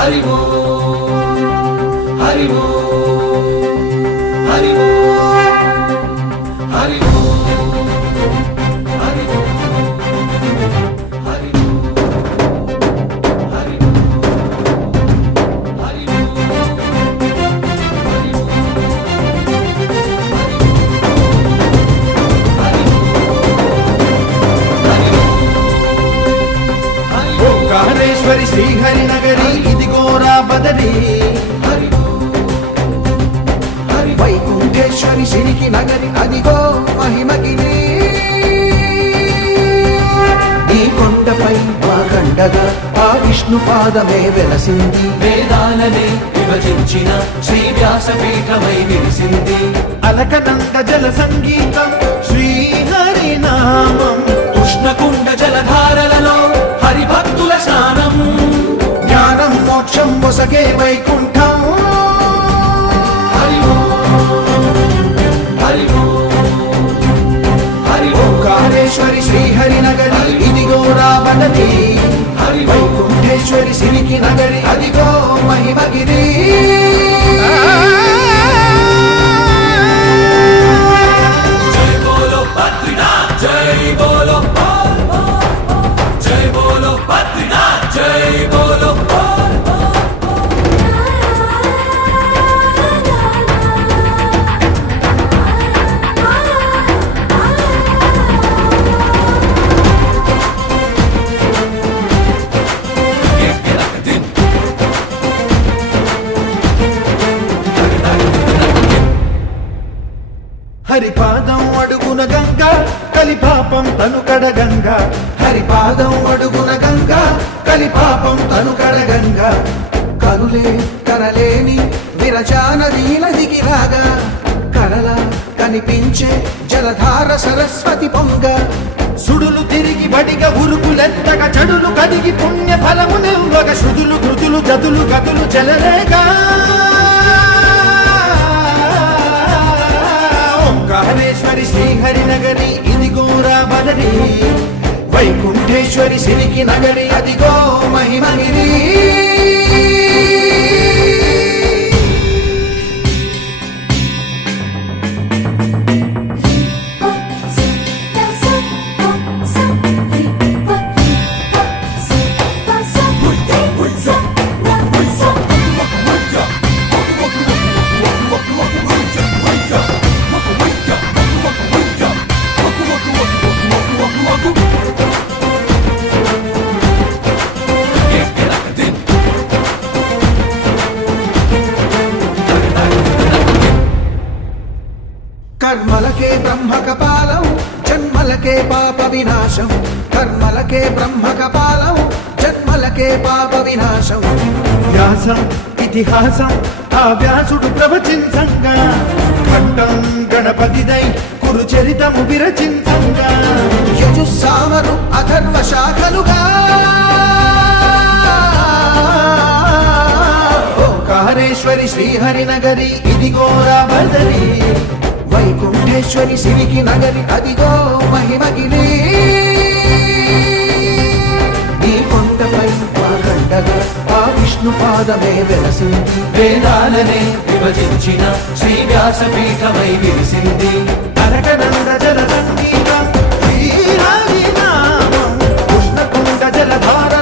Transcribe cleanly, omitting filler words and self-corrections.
హరి ఓం హరి ఓం హరి ఓం హరి ఓం హరి ఓం హరి ఓంకారేశ్వరి శ్రీహరి నగరి ఇదిగోరా బదరి వైకుంఠేశ్వరి సిరికి నగరి అదిగో మహిమగిరి ఈ కొండపై మా గండగా ఆ విష్ణు పాదమే వెలసింది వేదాలనే విభజించిన శ్రీ వ్యాసపీఠమై విరిసింది అలకనంద జల సంగీతం శ్రీహరి నామం ఉష్ణకుండ జలధారలలో హరిభక్తుల స్నానం జ్ఞానం మోక్షం మొసగే వైకుంఠం హరి ఓం హరి ఓం హరి ఓం ఓంకారేశ్వరి శ్రీహరి నగరి ఇదిగో రాబడది హరి ఓం వైకుంఠేశ్వరి సిరికి నగరి అదిగో మహిమగిరి జై బోలో బద్రీనాథ్ జై బోలో జై బోలో బద్రీనాథ్ జై బోలో హరిపాదం అడుగున గంగ కలిపాపం తను కడగంగ హరిపాదం అడుగున గంగ కలిపాపం తను కడగంగ కరులే కరలేని విరచానది నదికి రాగా కరలా కనిపించే జలధార సరస్వతి పొంగ సుడులు తిరిగి బడిగ ఉరుకులెత్తగా చెడులు కదిగి పుణ్య ఫలము నివ్వగ శృతులు కృతులు గదులు గదులు జలరేగా ఓంకారేశ్వరి శ్రీహరి నగరి ఇదిగో రాబదరి వైకుంఠేశ్వరి సిరికి నగరి అదిగో మహిమగిరి కర్మలకే బ్రహ్మ కపాలం జన్మలకే పాప వినాశం కర్మలకే బ్రహ్మ కపాలం జన్మలకే పాప వినాశం వ్యాసం ఇతిహాసం ఆ వ్యాసుడు ప్రవచించంగా ఖండం గణపతిదై కురు చరితము విరచించంగా యజుస్సామరు అథర్వ శాఖలుగా ఓంకారేశ్వరి శ్రీహరి నగరి ఇదిగో రాబదరి వైకుంఠేశ్వరి సిరికి నగరి అదిగో మహిమగిరి ఈ కొండపై మా గండగా ఆ విష్ణు పాదమే వెలసింది వేదాలనే విభజించిన శ్రీ వ్యాసపీఠమై విరిసింది అరకనంద జల సంగీతం శ్రీహరి నామం ఉష్ణకుండ జలధార